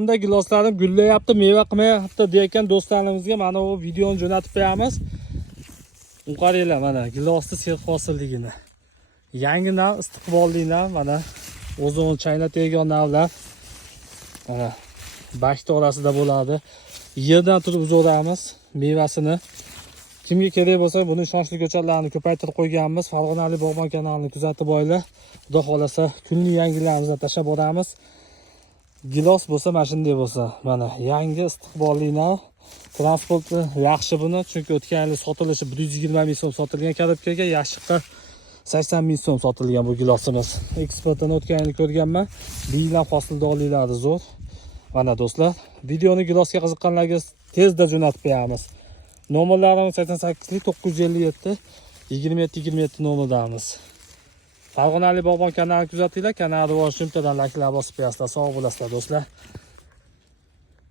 Bunda giloslarim gullayapti, meva qilmayapti deyotgan do'stlarimizga mana bu videoni jo'natib qo'yamiz. Qaranglar mana gilosni serhosilligini. Yangi nav, istiqbolli nav, mana o'zini chaynatadigan navlar. Mana bakti orasida bo'ladi. Yerdan turib uzaveramiz mevasini. Kimga kerak bo'lsa, buni ishonchli ko'chatlarni ko'paytirib qo'yganmiz. Farg'onali bog'bon kanalini kuzatib boringlar. Xudo xolasa kunli yangilarimizni tashlab boramiz. Gilos bo'lsa, mana shunday bo'lsa, mana yangi istiqbolli nav. Transporti yaxshi buni, chunki o'tgan yil sotilishi 120 ming so'm sotilgan korobkaga, yaxshiqa 80 ming so'm sotilgan bu gilosimiz. Eksportini o'tgan yil ko'rganman. Bu yil ham hosildorliklari zo'r. Mana do'stlar, videoni gilosga qiziqqanlarga tezda jo'natib qo'yamiz. Nomerlarimiz 88 957 27 27 nomerdamiz. Farg'onali bog'bon kanalini kuzatinglar, kanalni rivojlantirishdan layklar bosib qo'yasizlar. Sog' bo'lasizlar do'stlar.